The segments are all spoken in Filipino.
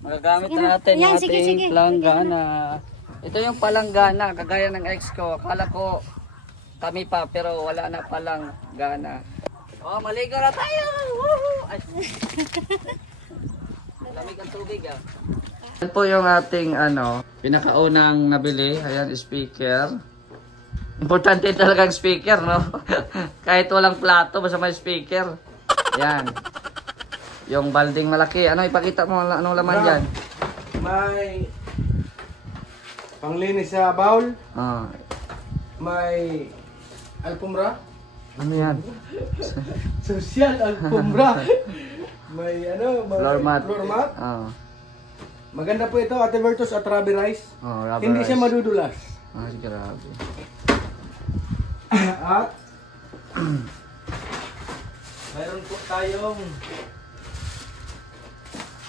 Magagamit na natin yung ating palanggana. Ito yung palanggana, kagaya ng ex ko. Akala ko kami pa, pero wala na palang gana. Oh, maligo na tayo! Woohoo! Ay. Lamig ang tubig ah. Yan po yung ating pinakaunang nabili. Ayan, speaker. Importante talagang speaker, no? Kahit walang plato, basta may speaker. Ayan. Yung balding malaki. Ano, ipakita mo anong laman dyan? May panglinis sa bowl. May alpumbra. Ano yan? Social alpumbra. May floor mat. Maganda po ito, Ate Bertos at Rabi Rice. Hindi siya madudulas. Grabe. At mayroon po tayong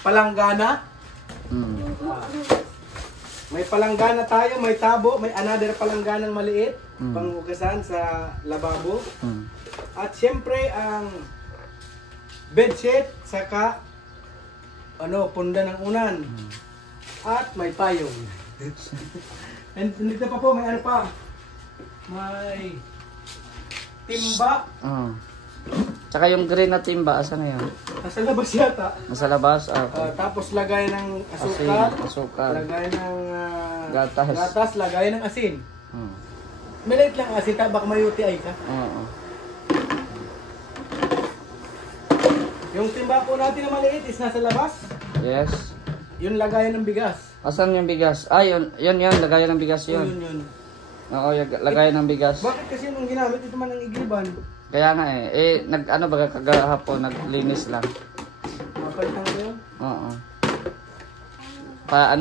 palanggana. May palanggana tayo, may tabo, may another palangganang maliit, panghugasan sa lababo. At siyempre ang bedsheet, saka punda ng unan. At may payong. And dito pa po, may may timba. Tsaka yung green na timba, asa na yan? Nasa labas yata. Nasa labas? Okay. Tapos lagay ng asukal. Lagay ng gatas, lagay ng asin. Maliit lang asin, baka may UTI ka. Yung timba po natin na maliit is nasa labas. Yes. Yung lagayan ng bigas. Asan yung bigas? Yun, lagayan ng bigas yun. Yun. Oo, lagayan ng bigas. Bakit kasi nung ginamit ito man ng igiban? Kaya nga baga kagahapon, naglinis lang. Mapalitan ko yun? Oo.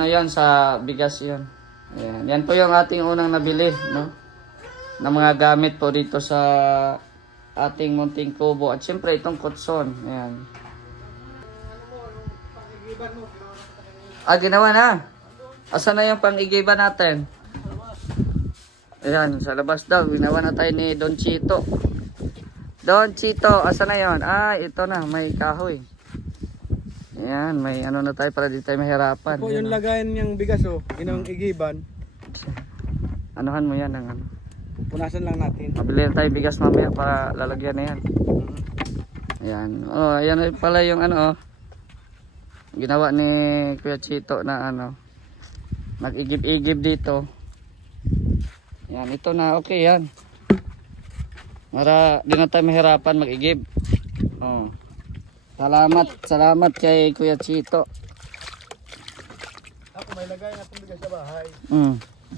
Yan, sa bigas yun. Ayan. Yan po yung ating unang nabili, no? Na mga gamit po dito sa ating munting kubo. At syempre itong kutson. Ayan. Ginawa na. Asan na yung pang-igiba natin? Ayan, sa labas daw. Ginawa na tayo ni Don Chito. Don Chito, asan na yun? Ito na, may kahoy. Ayan, may na tayo para di tayo mahirapan. Po yung lagayan niyang bigas ginawang igiban. Anuhan mo yan ng Punasan lang natin. Mabili na tayo bigas mamaya para lalagyan na yan. Ayan. Ayan pala yung ginawa ni Kuya Chito na nag-igib-igib dito. Yan, ito na okay yan. Para di na tayo mahirapan mag-igib. Salamat kay Kuya Chito. Ako may lagay na bigas sa bahay.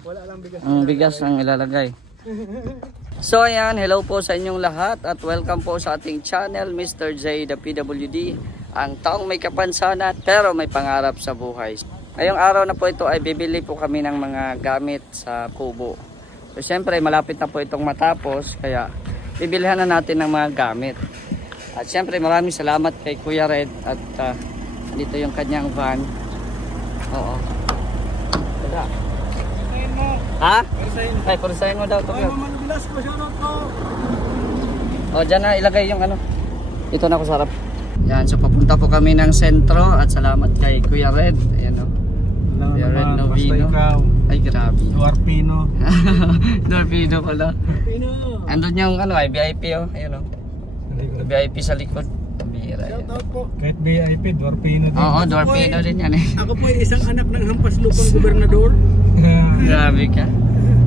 Wala lang bigas. Bigas ang ilalagay. So ayan, hello po sa inyong lahat at welcome po sa ating channel, Mr. J, the PWD. Ang taong may kapansanan pero may pangarap sa buhay. Ngayong araw na po ito ay bibili po kami ng mga gamit sa kubo. So siyempre malapit na po itong matapos kaya bibilihan na natin ng mga gamit. At siyempre maraming salamat kay Kuya Red at dito yung kanyang van. Oo. Wala. Ha? Ay, purisahin mo daw ito. Ay, mamanubilas ko, shoutout ko. Dyan na ilagay yung Ito na ako sarap. Yan, so papunta po kami ng sentro at salamat kay Kuya Red. Ayan Kuya Red Novino. Ay, grabe. Duarpino. Duarpino pala. Duarpino. Andun yung VIP Ayan VIP sa likod. Bira yan. Shoutout po. Kahit VIP, Duarpino din. Oo, Duarpino din yan Ako po ay isang anak ng hampas lupang gobernador. Grabe ka.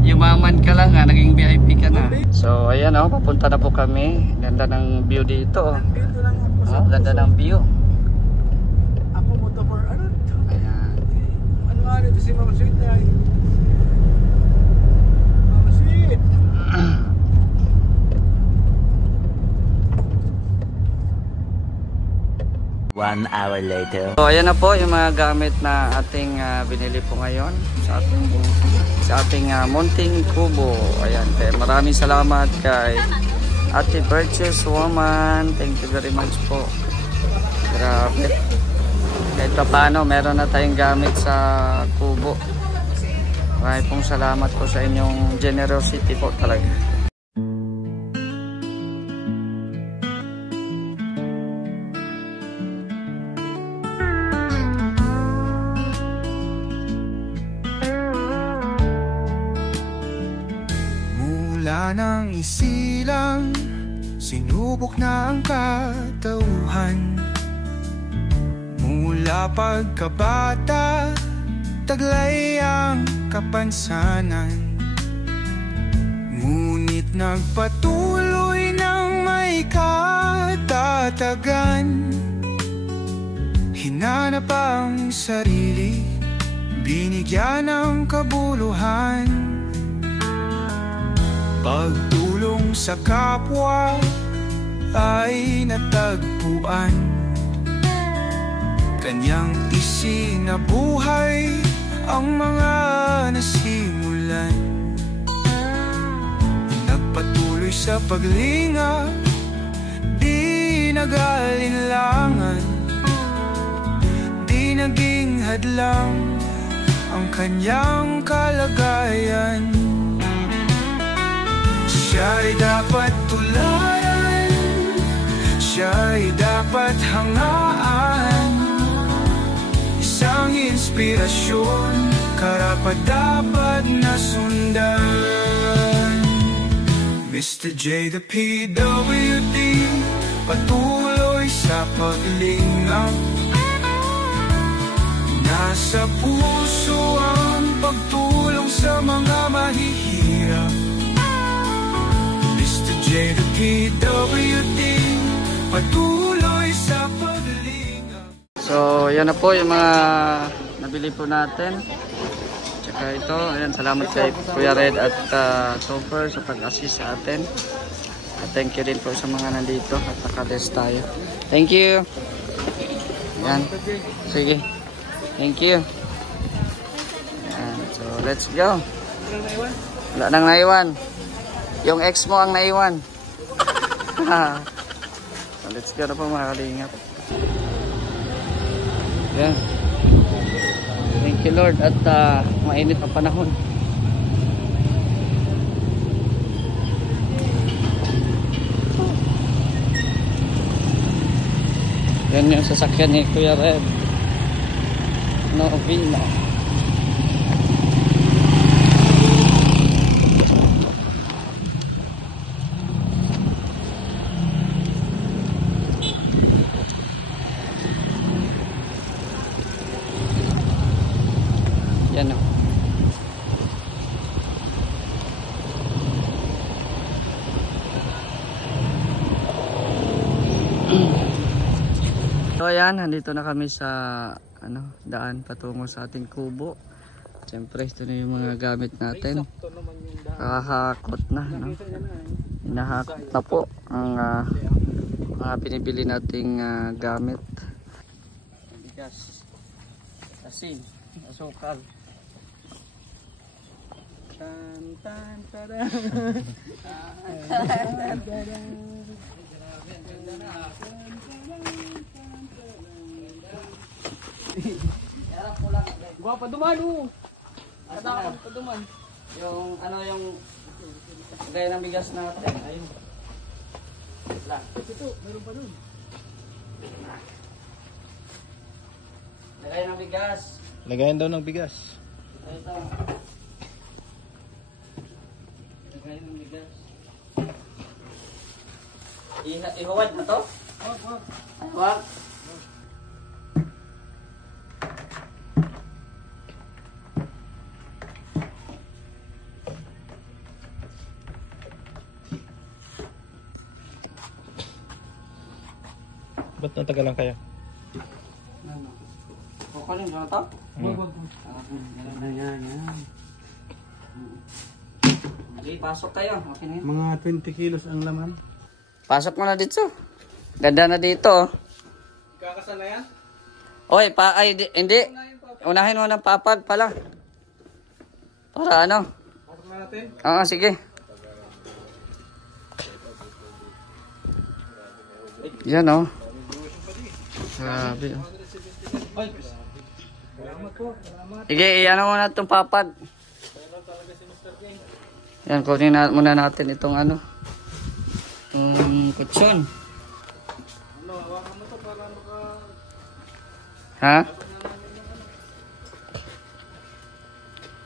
Yumaman ka lang naging VIP ka na. So ayan papunta na po kami. Ganda ng view dito. Dito lang ako sa ganda ng view. Ako mo to for Ayan. Ano ito si Mama Sweet ay. Mama Sweet. 1 hour later. So ayan na po yung mga gamit na ating binili po ngayon sa ating munting kubo. Ayan, maraming salamat kay Ate Purchase Woman. Thank you very much po. Grabe. Kahit pa paano meron na tayong gamit sa kubo. Maraming pong salamat po sa inyong generosity po talaga. Wala nang isilang, sinubok na ang katauhan. Mula pagkabata, taglay ang kapansanan. Ngunit nagpatuloy ng may katatagan. Hinanap ang sarili, binigyan ng kabuluhan. Pagtulong sa kapwa ay natagpuan. Kanyang isinabuhay ang mga nasimulan. Nagpatuloy sa paglinga, di nag-alinlangan. Di naging hadlang ang kanyang kalagayan. Siya'y dapat tularan, siya'y dapat hangaan. Isang inspirasyon, karapat-dapat na sundan. Mr. J, the PWD, patuloy sa paglingap. Nasa puso ang pagtulong sa mga mahihirap. Mr. J, the PWD, patuloy sa paglingap. So, yan na po yung mga nabili po natin. Tsaka ito, ayan, salamat kay Kuya Red at Topher sa pag-assist sa atin. At thank you din po sa mga nandito at nakades tayo. Thank you. Ayan. Sige. Thank you. Ayan. So, let's go. Wala nang naiwan. Yung ex mo ang naiwan. So, let's go na po mga kalingap. Yan. Thank you Lord at mainit ang panahon. Yan yung sasakyan ni Kuya Red. Novena. Yan o. So ayan, nandito na kami sa daan patungo sa ating kubo. Siyempre ito na yung mga gamit natin. Kakakot na, no? Hinahakot na po ang mga binibili nating gamit. Bigas, asin, asukal. Tan tan taran. Gua pa duman oh. Kada pa duman. Yung yung gaya ng bigas natin. Ayun. Wala. Ito, meron pa dun. Lagay ng bigas. Lagayan daw ng bigas. Ito. Lagay ng bigas. Ihuwad na to? Wag. Ay, wag. Ba't natagalan kayo? Kukunin ko na to? Wag. Yan. Okay, pasok tayo. Okay na yun. Mga 20 kilos ang laman. Pasok mo na dito. Ganda na dito. Kakasana yan? Oy, hindi. Unahin mo ng papag pala. Para ano? Pasok na natin. Oo, sige. Yan oh. Grabe oh. Ay, salamat po. Salamat. Sige, iyan muna itong papag. Yan, kunin na muna natin itong kutsyon. Hawakan mo to para Ha?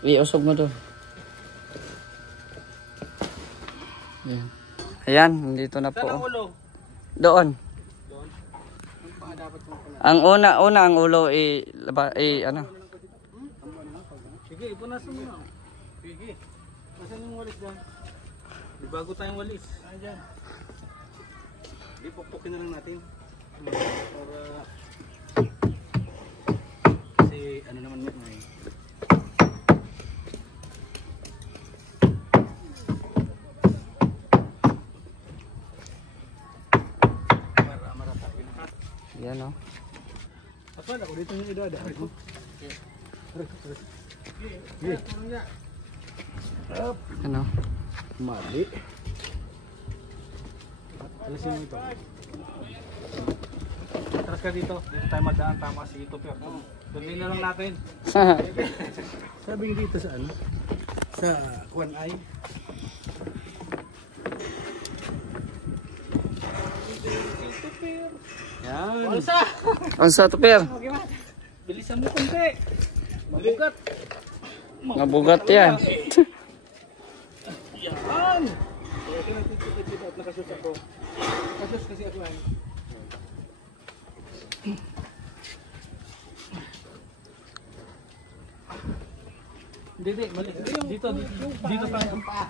Iusog mo doon. Ayan, dito na po. Saan ang ulo? Doon. Doon? Ang paa dapat mo pala. Ang una ang ulo ano. Sige, ipunasan mo na. Sige. Nasaan yung walis dyan? Di bago tayong walis. Ayan. Di pukpukin na lang natin. Para... Kasi ano naman yun eh. Para maratagin na. Yan o. Apa ako dito yung idada. Ano? Mali. Alisin mo ito. Atras ka dito. Dito tayo madaan. Tama si ito. Pero tuloy na lang natin. Sabi nga dito sa ano? Sa Kwan Ay. Yan. Balsa! Ang sa tuper. Bilisan mo konti. Mabugat. Mabugat yan. Yan! Kaya kinatitipid at nakasus ako. Nakasus kasi ako ay. Hindi, mali. Dito tayo ang paa.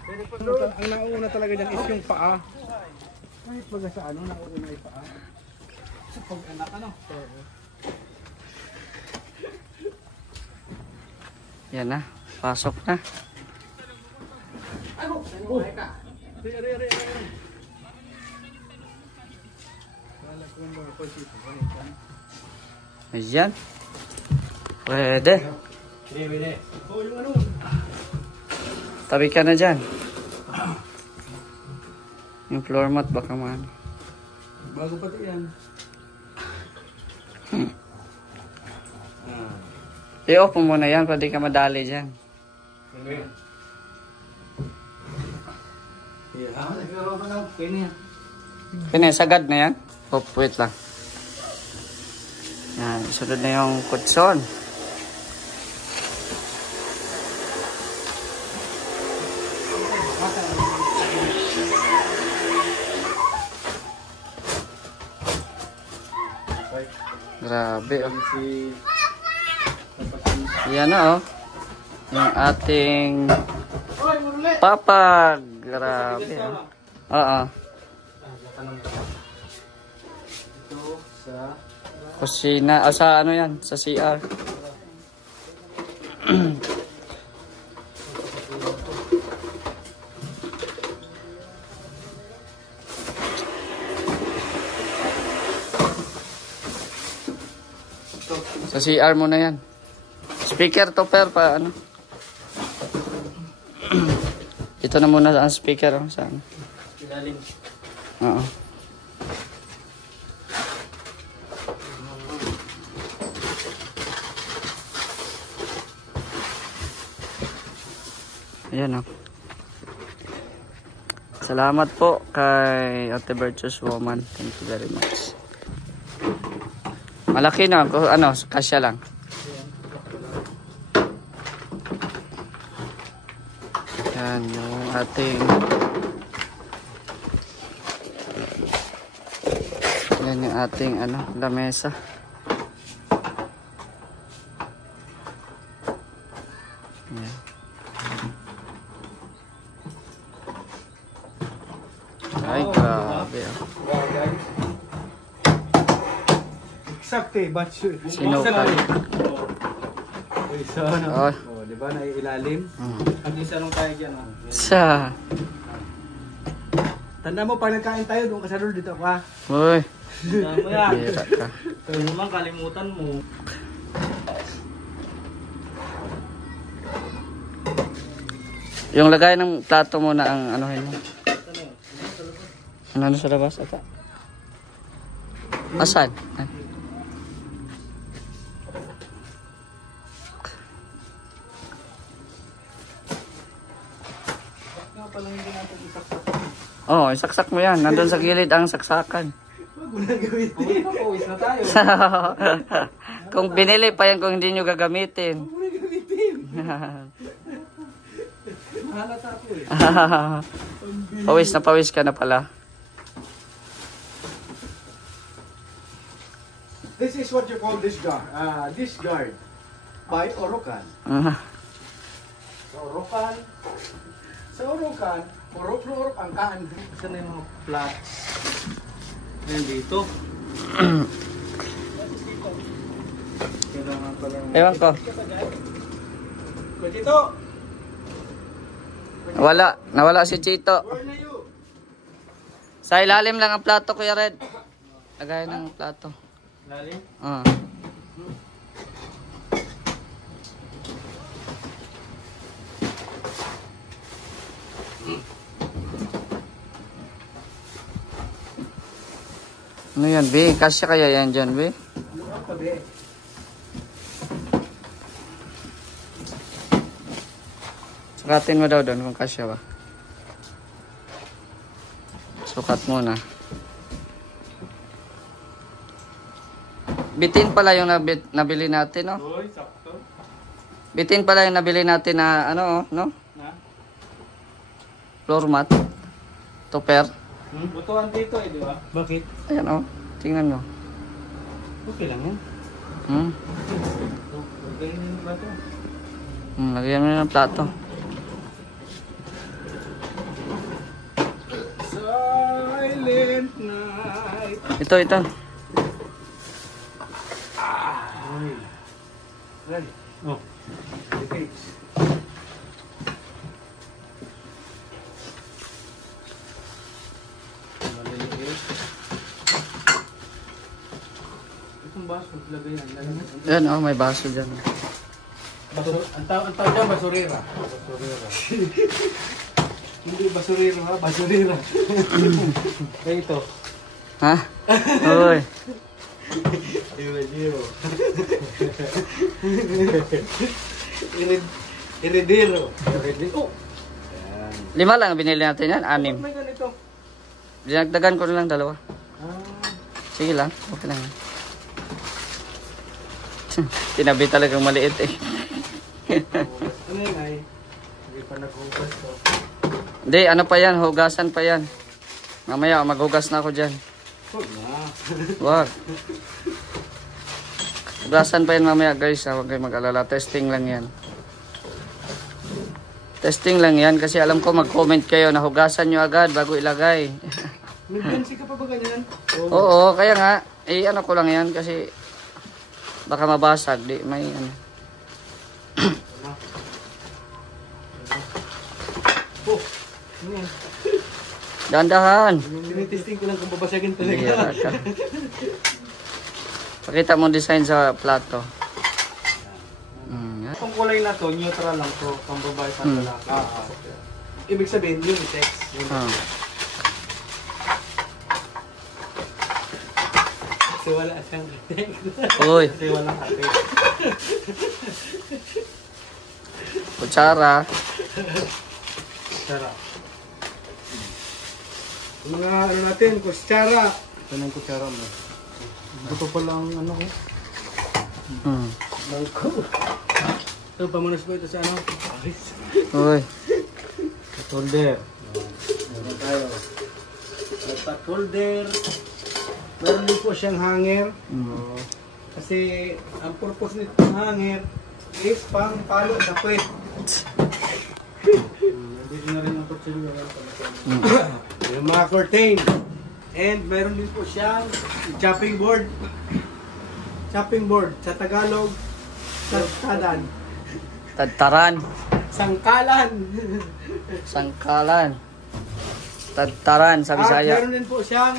Ang nauna talaga dyan is yung paa. Kahit baga sa ano, nauna yung paa. Sa pag-anak ano? Yan na. Pasok na. Ayan. Pwede. Tabi ka na dyan. Yung floor mat baka man. Bago pati yan. I-off mo muna yan. Pwede ka madali dyan. Sagad na yan. Oh, wait lang. Yan. Sunod na yung kutson. Grabe oh. Yan na oh. Yung ating papag. Grabe oh. Oo. Ito sa Kusina. O sa ano yan? Sa CR. Sa CR mo na yan. Speaker to per pa ano. Ito na muna ang speaker oh, sa ano. ilalim. Oo. Ayan oh. Salamat po kay Ate Virtuous Woman. Thank you very much. Malaki na, ano, kasya lang. Yan yung ating yan yung ating ano, lamesa. Yan. Ay, grabe. Sakto eh, batch. Sinukal. So, ano? Oh. Oh, di ba naiilalim? At isa lang tayo dyan. Oh. Sa. Tanda mo, pag nagkain tayo, doon ka sa dulo dito ka. Uy. Tanda mo yan. Bira ka. Ito naman, kalimutan mo. Yung lagay ng plato mo na ang anuhin mo. Ano sa labas? Ata? Asan? Ay. Oh, isaksak mo yan. Nandun sa gilid ang saksakan. Huwag mo na gamitin. Pawis na tayo. Kung binili pa yan kung hindi nyo gagamitin. Huwag mo na gamitin. Halata po eh. Pawis ka na pala. This is what you call this guard. This guard by Orocan. Sa Orocan, urok ang kaan. Saan na yung mga flats? Ayan dito. Kailangan pala. Ewan ko. Chito! Nawala si Chito. Where are you? Sa ilalim lang ang plato, Kuya Red. Lagay ng plato. Lalim? Ano yan, B? Kasya kaya yan dyan, B? Sukatin mo daw doon kung kasya ba. Sukat muna. Bitin pala yung nabili natin, no? Uy, sakto. Bitin pala yung nabili natin na, ano, no? Na? Floor mat. Topper. Butuan dito eh, di ba? Bakit? Ayan, oh. Tingnan mo. Okay lang yan. Okay ba ito? Lagyan mo na ng plato. Silent night. Ito. Ay. Oh. Okay. Itong baso, lagay yan. Ayan, oh, may baso dyan. Ang tawag dyan, basurera. Hindi basurero ha, basurera. Kaya ito. Ha? Uy. Iridero. Oh! 5 lang binili natin yan, 6. May ganito. Dinagdagan ko na lang 2. Sige lang, okay lang. Tinabi talagang maliit eh. Ano yun ay? Hindi pa naghugas to. Hindi, ano pa yan, hugasan pa yan. Mamaya, maghugas na ako dyan. Huwag na. Wag. Hugasan pa yan mamaya guys, huwag kayo mag-alala. Testing lang yan. Testing lang yan kasi alam ko mag-comment kayo na hugasan nyo agad bago ilagay. May bensi ka pa ba ganyan? Oo, kaya nga, ano ko lang yan kasi baka mabasag, di may ano. Oh, ano yan? Dahan-dahan. Tinitesting ko lang kung babasagin Bihira talaga. ka. Pakita mo design sa plato. Itong kulay na to, neutral lang to, pang babae pang lalaki. Ibig sabihin, unisex. Kasi wala siyang atik. Uy, Kasi walang atik. kutsara. Kutsara. Yung mga ano natin, kutsara. Ito na yung kutsara mo. Ito pa lang ano ko. Langko. Ito, pamunas po ito sa ano? Uy. Cut holder. Meron tayo. Cut holder. Meron din po siyang hanger. Kasi ang purpose nito ng hanger is pang palo sa puwet. Dito na rin ang kutsilyo. Yung mga curtain. And meron din po siyang chopping board. Chopping board. Sa Tagalog, tadtadan. Tadtaran. Sangkalan. Sangkalan. Tadtaran sa Bisaya. Meron din po siyang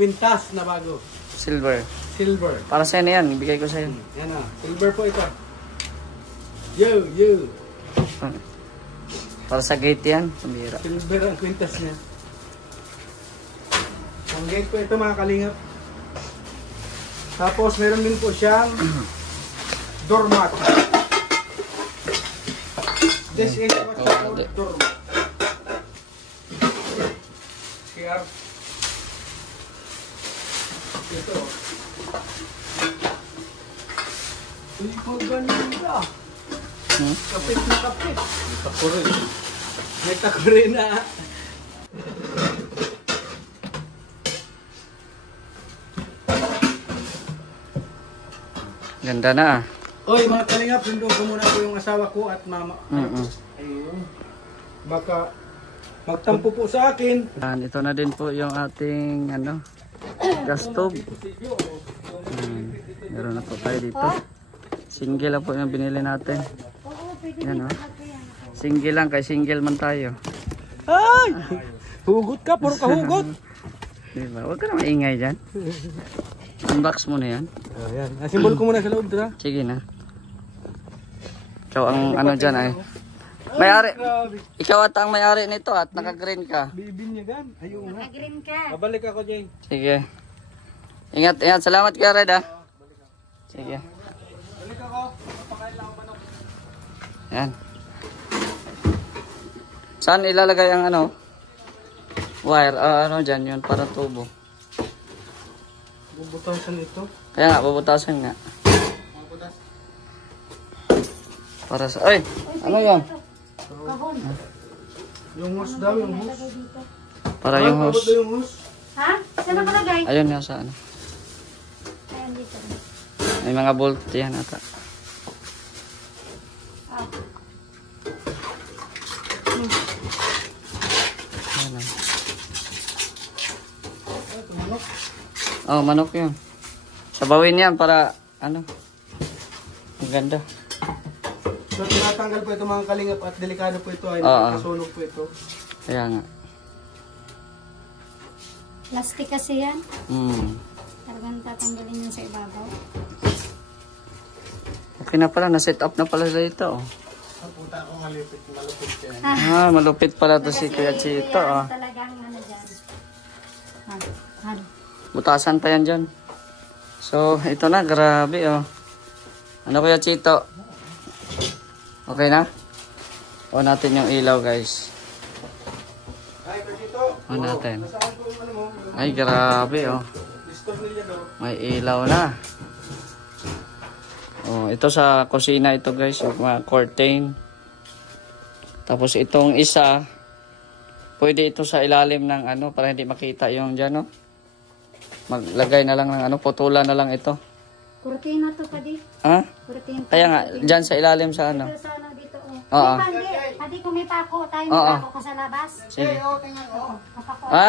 kwintas na bago. Silver. Silver. Para sa'yo na yan, ibigay ko sa'yo. Yan na. Silver po ito. Yo. Para sa gate yan, pambira. Silver ang kwintas niya. Ang gate po ito mga kalingap. Tapos meron din po siyang doormat. This is what you call doormat. Here. Ito. Uy, ganda. Kapit na kapit. May takuri na. Ganda na. Oy, mga kalingap, sundong ko muna po yung asawa ko at mama. Ayun. Baka magtampo po sa akin. Ito na din po yung ating gas stove. Meron na po tayo dito. Single lang po yung binili natin. Yan, single lang, kay single man tayo. Ay! Hugot ka, puro ka hugot. Diba? Huwag ka na maingay dyan. Unbox mo na yan. Ayan, asimbol ko muna sa loob dito. Sige na. Ikaw ang dyan ay. May-ari. Ikaw at ang may-ari nito at naka-green ka. Bibinyagan. Ayun nga. Naka-green ka. Babalik ako, Jay. Sige. Ingat, ingat. Salamat ka, Red, ha. Sige. Balik ako. Papakain lang ako manok. Yan. Saan ilalagay ang wire? Dyan yun. Para tubo. Bubutasan ito. Kaya nga, bubutasan nga. Para sa... Ay! Ano yan? Kahon. Yung hose daw, yung hose. Para yung Abot hose. daw yung hose. Ha? Saan nakalagay? Ayun nga sa Ayan dito. May mga bolt yan ata. Ah. Oh, manok yun. Sabawin yan para ang ganda. So, tinatanggal po ito mga kalingap at delikado po ito. Ay, Oo. nakakasunog po ito. Kaya nga. Plastic kasi yan. Talagang tatanggalin yun sa ibabaw. Okay na pala, na-set up na pala sa ito. Punta ako malupit yan. Malupit pala to si Kuya Chito. Yan, talagang dyan. Butasan pa yan dyan. So, ito na, grabe Ano Kuya Chito? Okay na? On natin yung ilaw, guys. Ay, Chito. On natin. Nasaan po yung mo? Ay, grabe Disturb nila daw. May ilaw na. Ito sa kusina ito, guys. Yung mga curtain. Tapos itong isa, pwede ito sa ilalim ng para hindi makita yung dyan, Maglagay na lang ng putulan na lang ito. Kurtina to pa di. Ha? Kurtina. Kaya nga, dyan sa ilalim sa Dito sa dito. Oo. Hindi ko may pako. Tayo may Oo. pako ka sa labas. Sige. Mapako Ha?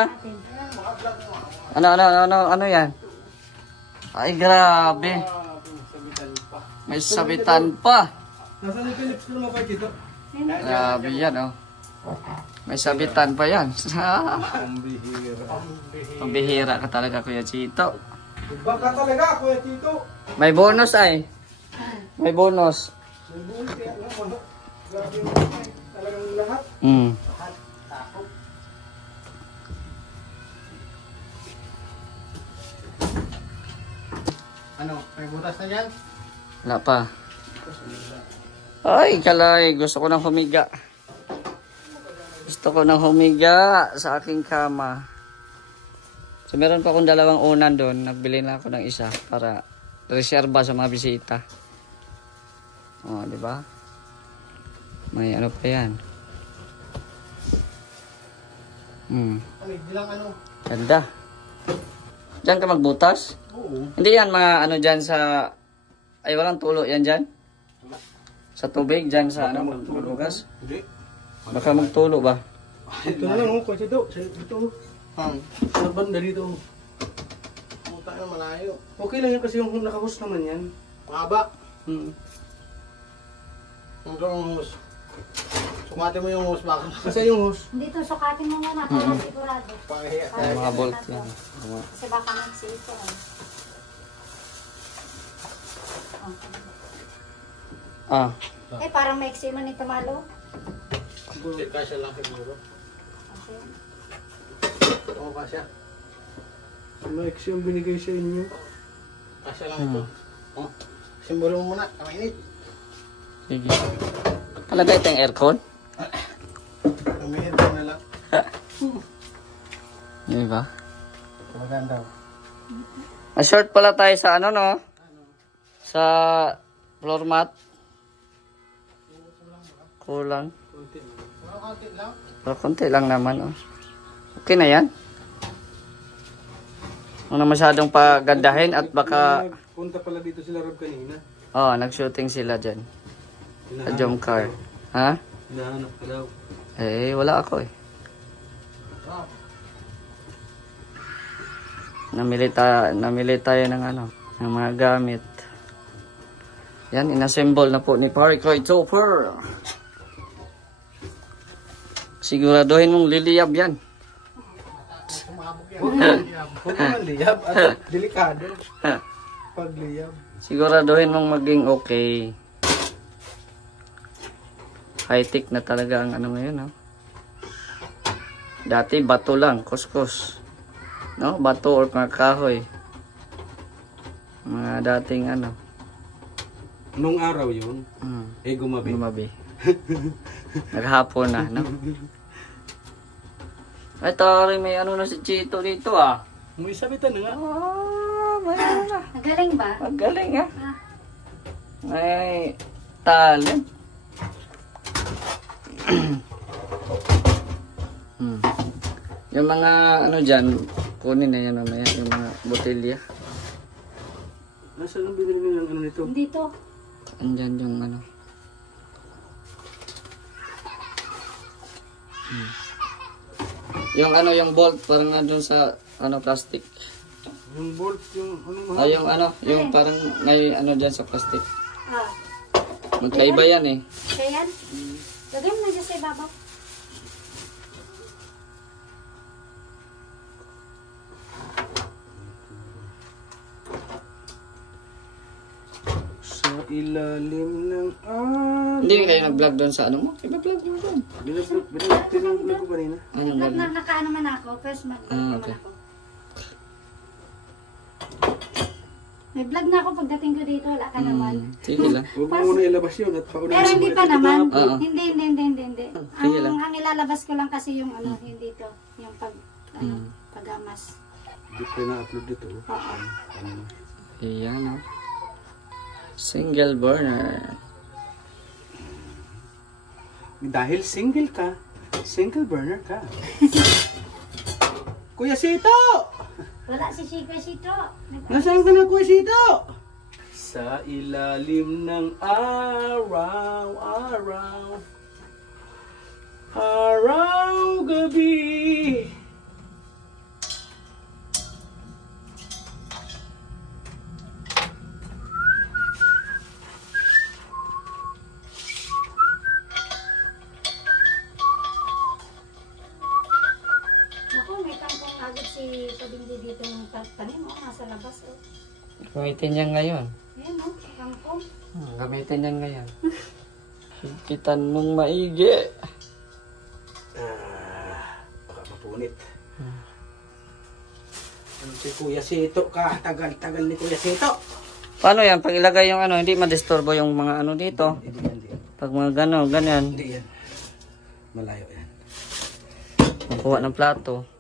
natin. Ano yan? Ay, grabe. May sabitan pa. Nasaan yung Philips ko mo pa, Chito? Grabe yan, May sabitan pa yan. Pambihira ka talaga, Kuya Chito. Baka talaga, Kuya Chito. May bonus ay. May bonus. May buhay kaya lang, manok. Grabe yung talagang lahat. Ano, may butas na yan? Wala pa. Ay, kalay. Gusto ko nang humiga. Gusto ko nang humiga sa aking kama. So, meron pa akong dalawang unan doon. Nagbili na ako ng isa para reserba sa mga bisita. Di ba? May ano pa yan. Ganda. Diyan ka magbutas? Oo. Hindi yan mga dyan sa... Ay, walang tulo yan dyan? Sa tubig dyan sa magbugas? Hindi. Baka magtulo ba? Ito na lang, Kuya Chito. Ito. Sa banda dito. Puta na malayo. Okay lang yan kasi yung nakahus naman yan. Mahaba. Ang hose. Sumatin mo yung hose baka. Kasi yung hose. Dito sukatin mo muna para sigurado. Pahiya. Ay, mga bolt yan. Kasi baka nagsito. Parang may eksima ni Tamalo. Kasya lang siguro. Oo, kasya. Maiksi yung binigay sa inyo. Kasya lang ito. Simbolo mo muna, kamainit. Sige. Kalagay ito yung aircon? Kamainit na lang. Hindi ba? Maganda. Short pala tayo sa Sa floor mat. Kulang. Pero konti lang naman. Oh. Okay na yan. Huwag na masyadong pagandahin at baka... Punta pala dito sila Rob kanina. Nag-shooting sila dyan. Sa jump car. Ha? Hinahanap ka daw. Wala ako eh. Namili tayo ng ng mga gamit. Yan, inassemble na po ni Parikoy Topper. Siguraduhin mong liliyab yan. Huwag naman liyab at delikado. Pag liyab. Siguraduhin mong maging okay. High-tech na talaga ang ngayon. No? Dati bato lang, kuskus. No? Bato or mga kahoy. Mga dating Nung araw yun, gumabi. Naghapon na, no? Ay, tari, may na si Chito dito, ah. May sabitan na nga. May na. Magaling ba? Magaling, ah. May talent. Yung mga, dyan, kunin na yan mamaya, yung mga botelya. Nasaan ang bibili nila ng nito? Dito. Andyan yung Yung yung bolt parang doon sa plastic. Yung bolt yung yung parang may diyan sa plastic. Ah. Magkaiba yan eh. Kaya yan? Lagay mo na dyan sa ibabaw. Sa ilalim ng Hindi kayo nag-vlog doon sa mo? Iba-vlog mo doon. Binag ko kanina. Nakaano man ako. First mag-vlog okay. ako. May vlog na ako pagdating ko dito. Wala ka naman. Sige lang. Huwag mo muna ilabas yun at paunahin. Pero hindi pa naman. Oo. Hindi. Sige lang. Ang ilalabas ko lang kasi yung hindi to. Yung pagamas. Hindi ko na-upload dito. Oo. Ayan single burner. Dahil single ka, single burner ka. Kuya Sito! Wala si Chico Sito. Nasaan ka na, Kuya Sito? Sa ilalim ng araw gabi. Si Pabindi dito yung tanim mo, nasa labas. Gamitin niya ngayon. Ayan kangkong. Gamitin niya ngayon. Higitan mong maigi. Baka mapunit. Si Kuya Sito ka, tagal-tagal ni Kuya Sito. Paano yan? Pag ilagay yung hindi madisturbo yung mga dito. Hindi. Pag mga ganyan. Hindi yan. Malayo yan. Makuha ng plato.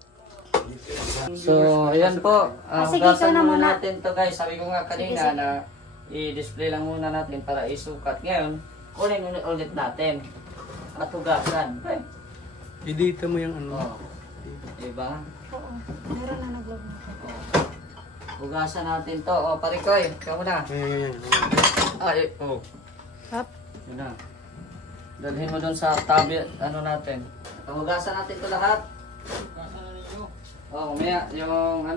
So, ayan po. Sige, Hugasan ikaw na muna muna. natin to guys. Sabi ko nga kanina na i-display lang muna natin para isukat. Ngayon, kunin ulit natin. At hugasan. Okay. I-data mo yung Diba? Oo. Meron na nag-vlog mo. Hugasan natin to. Parikoy. Ikaw muna. Ay, Hop. Yun na. Dalhin mo dun sa tablet, natin. Hugasan natin to lahat. Mamaya yung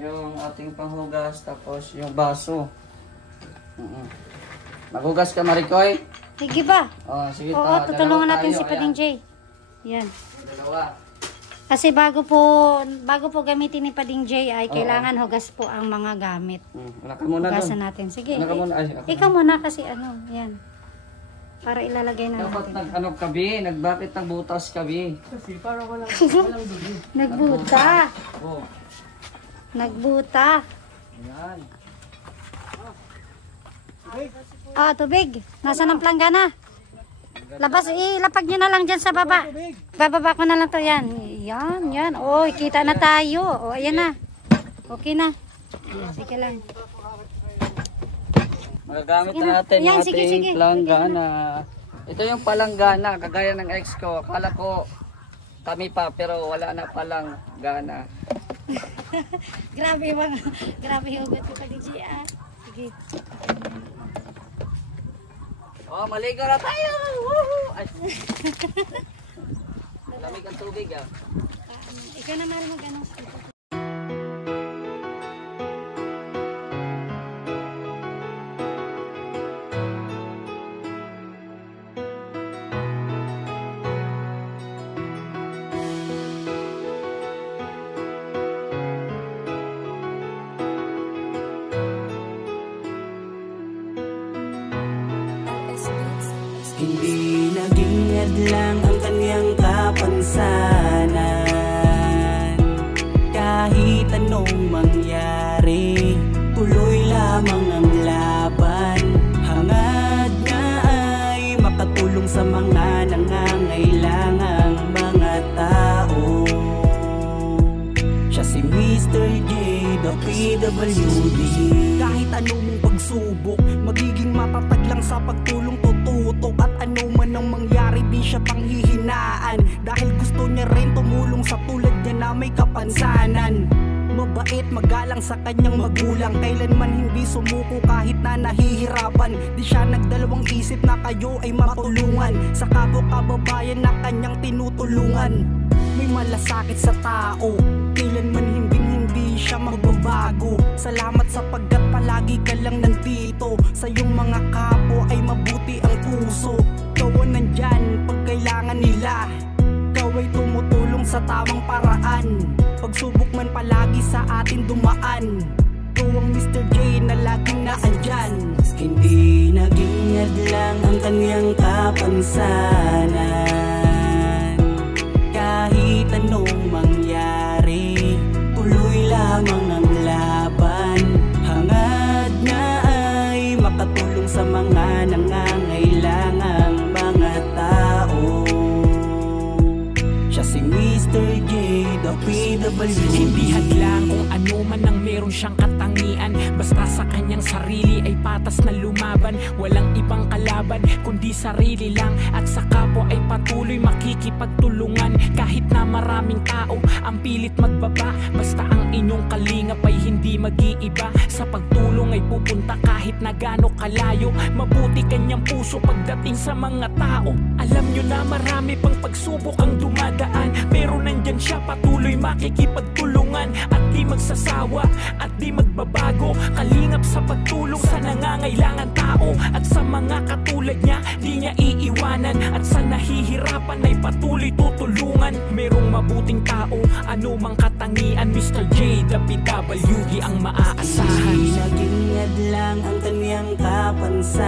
yung ating panghugas tapos yung baso. Maghugas ka, Marikoy? Sige ba? Sige. Oo, tutulungan dalawa natin tayo, si Pading J. Yan. Dalawa. Kasi bago po gamitin ni Pading J ay kailangan hugas po ang mga gamit. Wala ka muna Hugasan doon. natin. Sige. Wala ka muna. Ay, ako. Ikaw muna kasi yan. Para ilalagay na Dapat natin. bakit nagbutas kabi? Kasi para walang dugi. Nagbuta. Oh. Nagbuta. Ayan. Tubig. Nasaan ang planggana? Ilapag nyo na lang dyan sa baba. Bababa ko na lang to. Yan. Yan. Kita na tayo. Ayan na. Okay na. Sige lang. Magagamit Sige na na. natin Yan, yung sige. ating planggana. Ito yung palanggana, kagaya ng ex ko. Akala ko kami pa, pero wala na palang gana. Grabe mga, grabe hugot ko kay Gia. Sige. Oh, maligo na tayo! Woohoo! Ay. Lamig ang tubig ah. Ikaw na meron mag-ano. Hindi naging hadlang ang kanyang kapansanan. Kahit anong mangyari, tuloy lamang ang laban. Hangad niya ay makatulong sa mga nangangailangang mga tao. Siya si Mr. J, the PWD. Kahit anong pagsubok, magiging matatag lang sa pagtulong tututok. At ano man ang mangyari, di siya panghihinaan. Dahil gusto niya rin tumulong sa tulad niya na may kapansanan. Mabait, magalang sa kanyang magulang, kailanman hindi sumuko kahit na nahihirapan. Di siya nagdalawang isip na kayo ay matulungan sa kapwa-kababayan na kanyang tinutulungan. May malasakit sa tao, kailanman hindi siya magbabago. Salamat sapagkat palagi ka lang nandito. Sa iyong mga kapo ay mabuti ang puso. Ikaw ang nandyan pag kailangan nila. Ikaw ay tumutulong sa tamang paraan. Pagsubok man palagi sa atin dumaan. Ikaw ang Mr. J na laging naandyan. Hindi naging hadlang ang kanyang kapansanan. Kahit anong mangyari, tuloy lamang ang laban. Hangad niya ay makatulong sa mga nangangailangang mga tao. Siya si Mr. J, the PWD. Hindi hadlang kung ano man ang meron siyang katangian. Basta sa kanyang sarili ay patas na lumaban. Walang ibang kalaban kundi sarili lang. At sa kapwa ay patuloy makikipagtulungan. Kahit na maraming tao ang pilit magbaba, basta ang inyong kalingap ay hindi mag-iiba. Sa pagtulong ay pupunta kahit na gaano kalayo. Mabuti kanyang puso pagdating sa mga tao. Alam nyo na marami pang pagsubok ang dumadaan, pero nandyan siya patuloy makikipagtulungan. At di magsasawa at di magbabago. Kalingap sa pagtulong sa nangangailangan tao. At sa mga katulad niya di niya iiwanan. At sa nahihirapan ay patuloy tutulungan. Merong mabuting tao, ano mang katangian, Mr. J, the PWD ang maaasahan. Hindi naging hadlang ang kanyang kapansanan.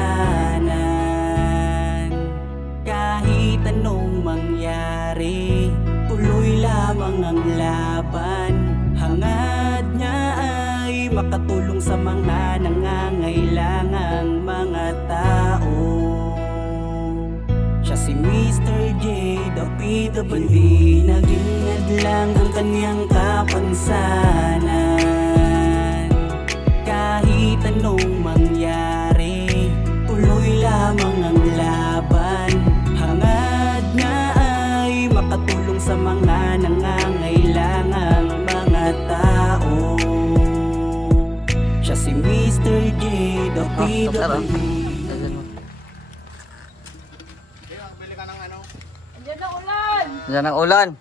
Kahit anong mangyari, tuloy lamang ang laban. Hangad niya ay makatulong sa mga nangangailangang mga tao. Siya si Mr. J, the PWD. Naging hadlang ang kanyang kapansanan. Kahit anong mangyari, tuloy lamang ang laban. Hangad niya ay makatulong sa mga nangangailangang mga tao. Siya si Mr. J, the PWD. Diyan ang ulan.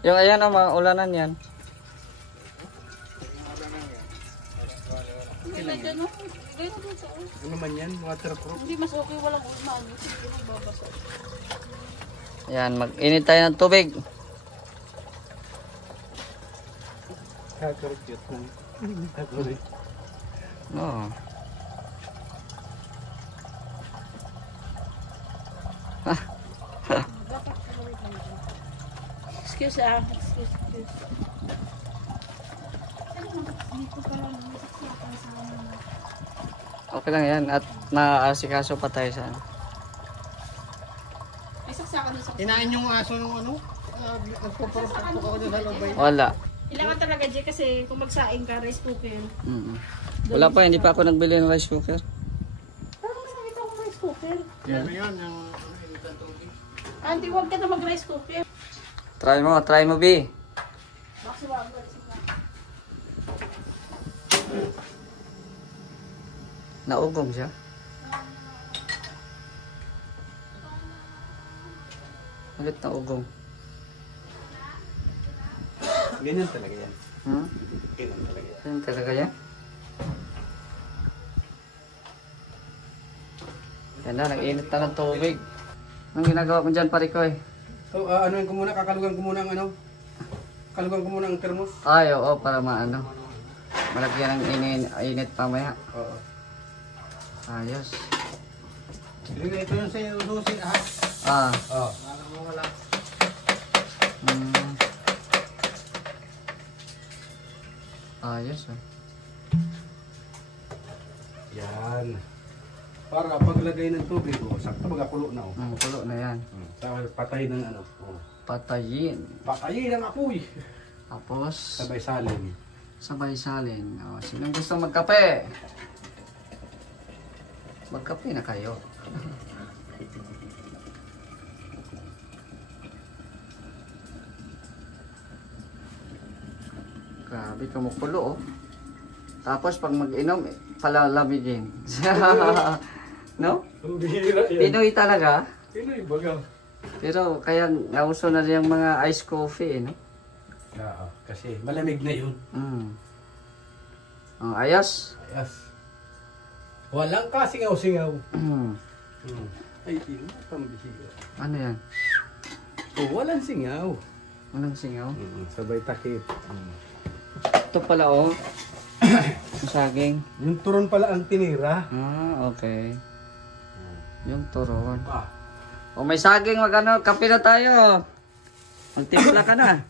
Yung ayan ang mga ulanan yan. Ano man yan? Waterproof? Hindi, mas okay walang ulman. Hindi magbabasa. Yan, mag-init tayo ng tubig. Cute mo. Oo. Excuse. Okay lang yan. At naaasikaso pa tayo sa ano. May saksakan doon sa Inain yung aso ng ano? Nagpupuropok ako dyan sa lobay. Wala. Kailangan talaga, Jay, kasi kung magsaing ka, rice cooker. Wala pa, hindi pa ako nagbili ng rice cooker. Yan na yan. Auntie, huwag ka na mag-rice cooker. Try mo, B. Naugong siya. Ulit na ugong. Ganyan talaga yan. Hmm? Ganyan talaga yan. Ganyan talaga yan? Yan na, nag-init na ng tubig. Anong ginagawa mo dyan, Parikoy? So, anuin ko muna, kakalugan ko muna ang ano? Kalugan ko muna ang thermos. Ay, oo, para maano. Malagyan ng init pamaya. Oo. Ayos. Ito yung sa susi, ha? Ah. Oo. Hmm. Ayos, oh. Yan. Para paglagay ng tubig, sakto magakulo na, Kulo na yan. Tapos patay ng ano. Patayin. Patayin ang apoy. Tapos, Sabay salin. sabay salin. Oh, sinong gusto magkape? Magkape na kayo. Grabe, kumukulo, oh. Tapos pag mag-inom, palalamigin. No? Bihira yan. Pinoy talaga. Pinoy baga. Pero kaya nauso na rin yung mga iced coffee, no? Oo, kasi malamig na yun. Oh, ayos. Ayos. Walang kasingaw-singaw. Hmm. Ay, pambihira. Ano yan? Oh, walang singaw. Walang singaw? Sabay takip. Ito pala, oh. Yung saging. Yung turon pala ang tinira. Ah, okay. Yung turon. Ah. O may saging, magano, kape na tayo. Magtimpla ka na.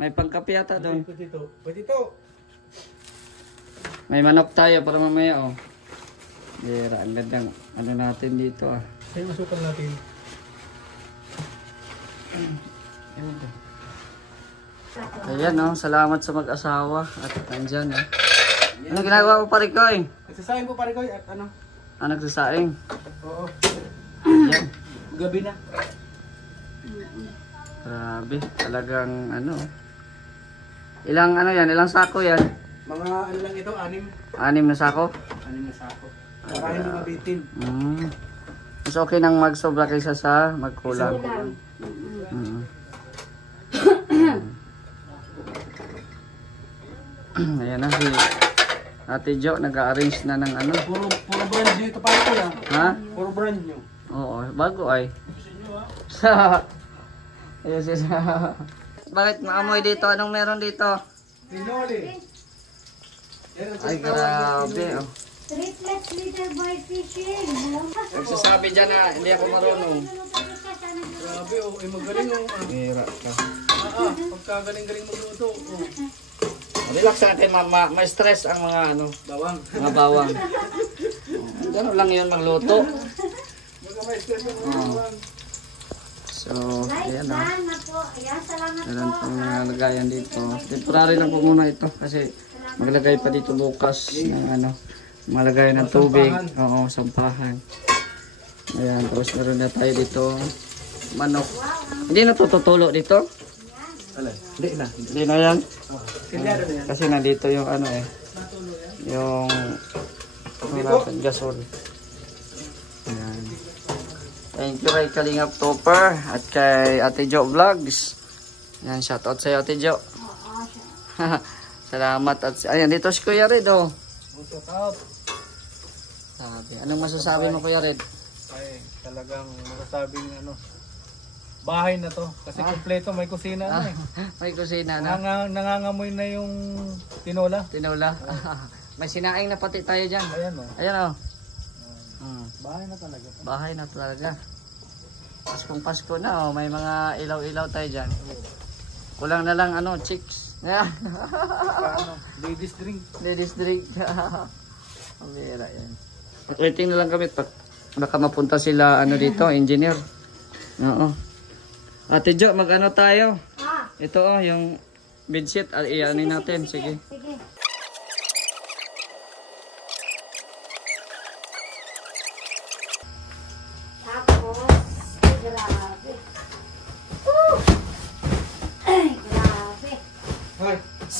May pangkape yata doon. Pwede ito. May manok tayo para mamaya, oh. Dira, ang gandang ano natin dito, ah. Ay, masukal natin. Ayan, oh. Salamat sa mag-asawa. At nandyan, oh. Ano ginagawa mo, Parikoy? Nagsasaing po pare ko at ano? Ah, nagsasaing. Oo. Ayan. Gabi na. Grabe, talagang ano. Ilang ano yan, ilang sako yan? Mga ano lang ito, 6. 6 na sako? 6 na sako. Para hindi mabitin. Mas okay nang magsobra kaysa sa magkulang. Ayan na si Ate Jo, nag-arrange na ng ano. Puro brand new ito pare ko lang. Ha? Puro brand new. Oo, bago ay. Ayun siya. Bakit maamoy dito? Anong meron dito? Tinoli. Ay, grabe, oh. Triplets little boy fishing. Nagsasabi dyan na hindi ako marunong. Grabe oh, ay magaling oh. Hira ka. Pagkagaling-galing magluto. Oh. Relax natin, may stress ang mga ano, Bawang. mga bawang. Ganun lang yun magluto. Baga may stress ang bawang. So, ayan o. na po. Ayan, salamat Meron po. pong nalagayan dito. Temporary lang po muna ito kasi maglagay pa dito bukas ng ano, malagay ng tubig. Oo, sampahan. Ayan, tapos meron na tayo dito manok. Hindi na tututulo dito? Hindi na. Hindi na yan? Silyado na yan. Kasi nandito yung ano eh. Yung gasol. Ayan. Thank you kay Kalingap Topper at kay Ate Jo Vlogs. Yan, shoutout sa iyo Ate Jo. Salamat at ayan dito si Kuya Red oh. Shoutout. Sabi, anong masasabi mo Kuya Red? Ay, talagang masasabing ano, bahay na to. Kasi kompleto, may kusina na eh. May kusina na. Nangangamoy na yung tinola. Tinola. May sinaing na pati tayo dyan. Ayan o. Ayan oh. Bahay na talaga. Bahay na talaga. Paskong Pasko na oh. May mga ilaw-ilaw tayo dyan. Kulang na lang ano, chicks. Ano, ladies drink. Ladies drink. Pamira yan. Waiting na lang kami. Baka mapunta sila ano dito, engineer. Oo. Ate Jo, mag-ano tayo? Ito oh, yung bedsheet. Iyanin natin. Sige. Sige.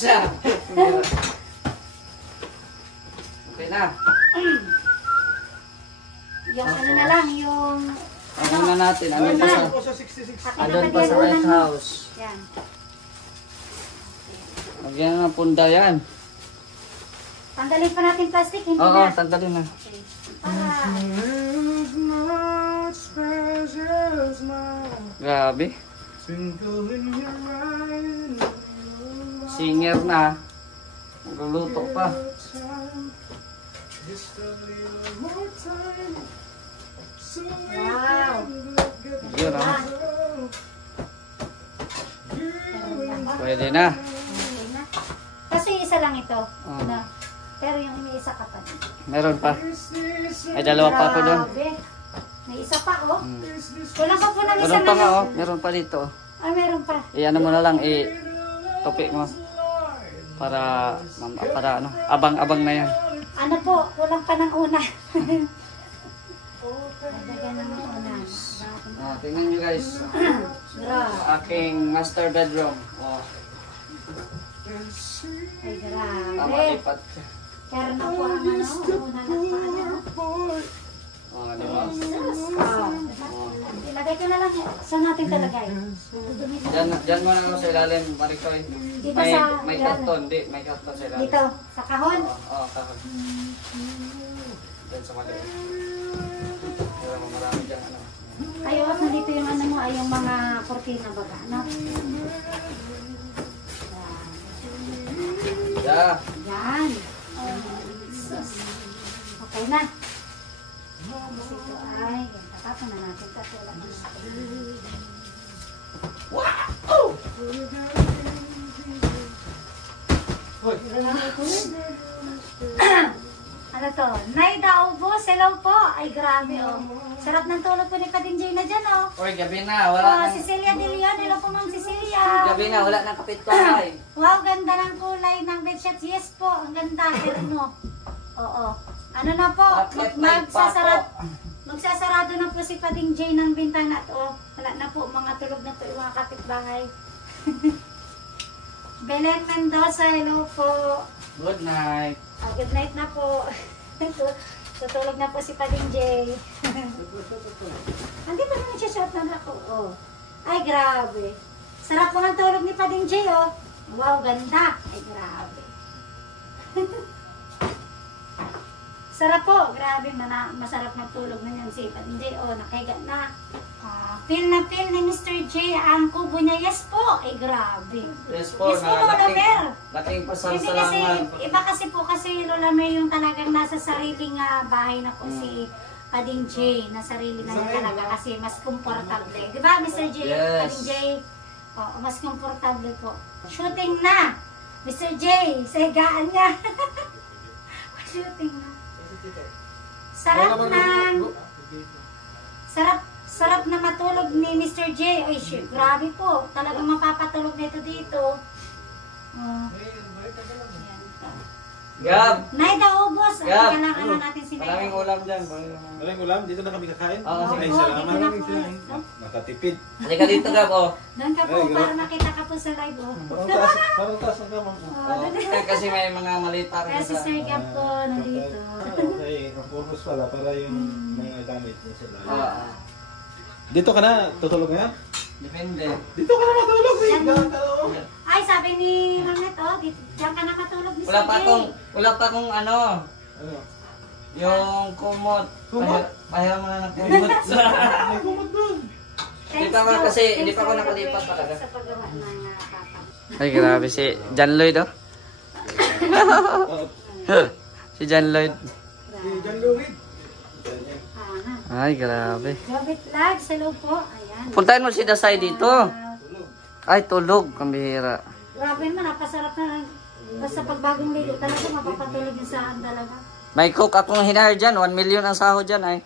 siya. Okay na. Yung ano na lang, yung... Ano na natin? Ano pa sa... Ako sa 66. Andun pa sa White House. Yan. Lagyan na ng punda yan. Tanggalin pa natin plastic, hindi Oo, na. tanggalin na. Grabe. Singer na. Nagluluto pa. Wow. Yun ah. Pwede na. Okay na. Kasi isa lang ito. Oh. Na. Pero yung may isa ka pa. Meron pa. Ay, dalawa pa ako doon. Grabe. May isa pa, oh. Kulang pa po ng isa Meron pa na nga lang. oh. Meron pa dito. Ah, meron pa. Ano mo na lang, topic mo. Para ano, abang-abang na yan. Ano po, kulang pa ng una. Dagdagan ng una. Tingnan nyo guys. Grabe. Aking master bedroom. Oh, Ay, tama grabe. lipat. Pero na po ang ano, una na pa ano. Oh, di ba? Ilagay ko na lang. Saan natin talagay? Diyan mo na lang sa ilalim, Maricoy. Dito May, sa may ilalim. karton, may karton sa ilalim. Dito, sa kahon. Oo, kahon. Diyan sa maliit. Kaya marami dyan ano. Ayos na dito yung ano mo, ay yung mga kortina baga, no? Yeah. Yan. Okay na. Kasi ito ay, tatapon na natin. Tatulak na natin. Wow! Ano to? Nay Daubos, hello po. Ay, grabe oh. Sarap ng tulog po ni Kadinjay na dyan oh. Oy, gabi na, wala Oh, nang... Cecilia De Leon, hello po Ma'am Cecilia. Gabi na, wala nang kapitbahay. Wow, ganda ng kulay ng bedsheet. Yes po, ang ganda. Terno. Oo. Ano na po, Bakit may magsasarado na po si Pading J ng bintana at oh, wala na po, mga tulog na po yung mga kapitbahay. Belen Mendoza, hello po. Good night. Good night na po. Tutulog na po si Pading J. Hindi pa naman siya shot na ako. Oh. Ay, grabe. Sarap po ng tulog ni Pading J, oh. Wow, ganda. Ay, grabe. Sarap po. Grabe, masarap na tulog na yan si Pading J. Oh, nakahiga na. Feel na feel ni Mr. J ang kubo niya. Yes po. Ay, grabe. Yes po, Yes po, Lola Mer. laking Hindi kasi, pasasalamat. iba kasi po kasi Lola Mer yung talagang nasa sariling bahay na po si Pading J. Na sarili na niya talaga kasi mas komportable. Di ba, Mr. J? Yes. Pading J? Oo, mas komportable po. Shooting na! Mr. J, sa higaan niya. Shooting na. Sarap ng... Sarap na matulog ni Mr. J. Ay, shit, grabe po. Talagang mapapatulog nito dito. Oh. Gab! Nay Daubos, Gab! ano natin si Nay Maraming Daubos. ulam dyan. Maraming ulam, dito na kami kakain. Oo, Ay, Oo, salamat. dito na po. Nakatipid. Halika dito, Gab, oh. Doon ka po, Ay, para makita ka po sa live. Oh. Parang taas ang kama. Oh. Kasi may mga malita rin Kaya si Sir Gab po, nandito. Ay, ang purpose pala, para yung mga gamit niya sa lalim. Oo. Dito ka na, tutulog na yan? Depende. Dito ka na matulog, eh. Yan. Ay, sabi ni Mamet, oh, diyan ka na matulog ni Wala Sir J. wala pa akong ano, Ano? yung kumot. Kumot? Pahiram mo na ng kumot. May kumot doon. Hindi pa nga kasi, hindi pa ako nakalipat talaga. Sa paggawa ng papa. Ay, grabe si John Lloyd, oh. Si John Lloyd. Si John Louis. Ay, grabe. Grabe vlog, hello po. Ayan. Puntahan mo si Dasay dito. Ay, tulog. Kambihira. Grabe naman, napasarap na. Basta pag bagong ligo talaga, mapapatulog yung saan talaga. May cook akong hinahir dyan. 1 million ang sahod dyan, ay.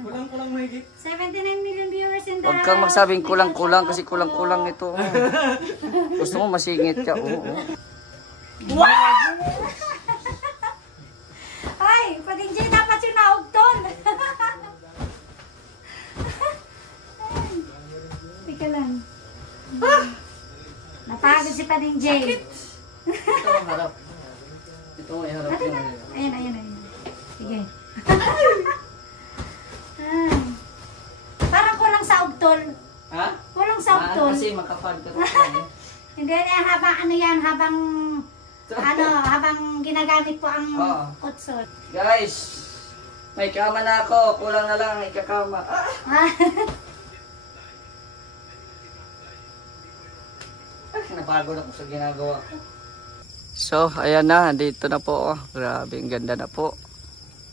Kulang-kulang mahigit. 79 million viewers in the Huwag kang magsabing kulang-kulang kasi kulang-kulang ito. Oh. Gusto mo masingit ka. Oo. Wow! Ay, Pading J, dapat yung naugtol. Tika lang. Napagod si Pading J. harap. Ito mo iharap yung Ayan. Sige. Parang kulang sa ugtol. Ha? Kulang sa ugtol. Kasi makapag ka Hindi habang habang ginagamit po ang utsot. Guys, may kama na ako. Kulang na lang ikakama. Napagod ako sa ginagawa ko. So, ayan na. Dito na po. Grabe, ang ganda na po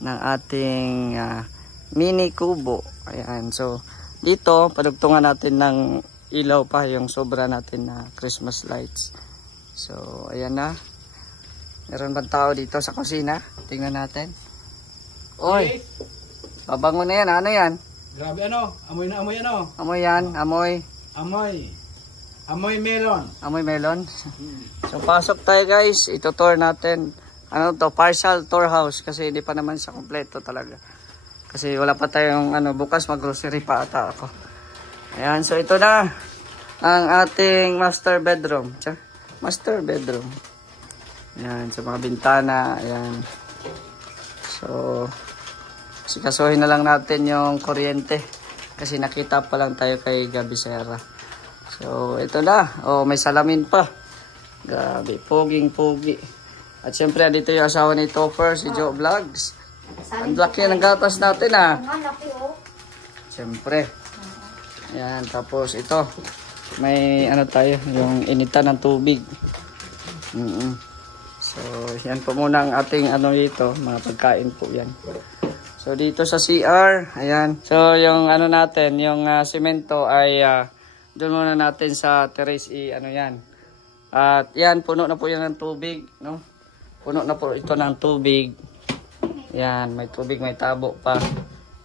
ng ating mini kubo. Ayan. So, dito, padugtungan natin ng ilaw pa yung sobra natin na Christmas lights. So, ayan na. Meron bang tao dito sa kusina? Tingnan natin. Oy! Babango na yan. Ano yan? Grabe ano? Amoy na amoy ano? Amoy yan. Amoy. Amoy melon. Amoy melon. So pasok tayo guys. Ito-tour natin. Ano to? Partial tour house. Kasi hindi pa naman siya kompleto talaga. Kasi wala pa tayong bukas mag-grocery pa ata ako. Ayan. So ito na. Ang ating master bedroom. Master bedroom. Ayan. So mga bintana. Ayan. So sikasuhin na lang natin yung kuryente. Kasi nakita pa lang tayo kay Gabi Serra. So, ito na. Oh, may salamin pa. Grabe, poging-pogi. At syempre, dito yung asawa ni Topher, si Joe Vlogs. Ang laki ng gatas natin, ah. Syempre. Ayan, tapos ito. May tayo, yung initan ng tubig. So, yan po muna ang ating dito. Mga pagkain po yan. So, dito sa CR. Ayan. So, yung natin, yung semento ay... doon muna natin sa terrace yan. At yan, puno na po yan ng tubig, no? Puno na po ito ng tubig. Yan, may tubig, may tabo pa.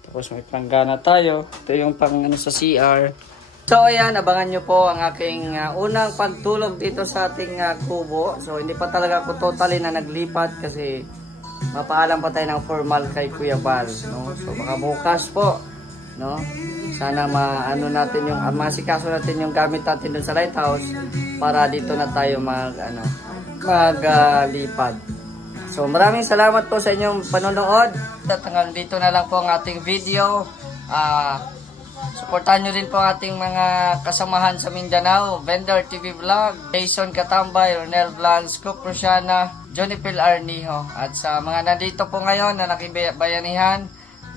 Tapos may planggana tayo. Ito yung pang sa CR. So ayan, abangan nyo po ang aking unang pagtulog dito sa ating kubo. So hindi pa talaga ako totally na naglipat kasi mapaalam pa tayo ng formal kay Kuya Bal, no? So baka bukas po, no? Sana natin yung masikaso natin yung gamit natin dun sa lighthouse para dito na tayo maglipad. So maraming salamat po sa inyong panonood. At hanggang dito na lang po ang ating video. Suportahan nyo rin po ang ating mga kasamahan sa Mindanao, Vendor TV Vlog, Jason Katambay, Ronel Vlogs, Cook Rosiana, Johnny Phil Arnijo. At sa mga nandito po ngayon na nakibayanihan,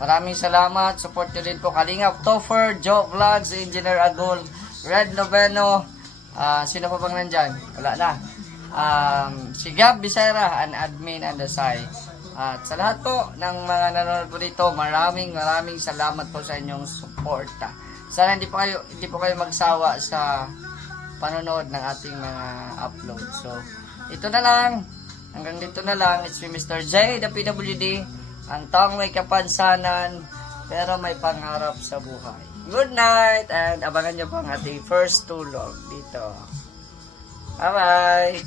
maraming salamat. Support nyo din po Kalingap Topher, Joe Vlogs, Engineer Agul, Red Noveno. Sino pa bang nandyan? Wala na. Si Gab Bisera, an admin and the side. At sa lahat po ng mga nanonood po dito, maraming salamat po sa inyong suporta. Sana hindi po kayo magsawa sa panonood ng ating mga upload. So, ito na lang. Hanggang dito na lang. It's me, Mr. J, the PWD. Ang taong may kapansanan, pero may pangarap sa buhay. Good night, and abangan nyo po ang ating first tulog dito. Bye-bye!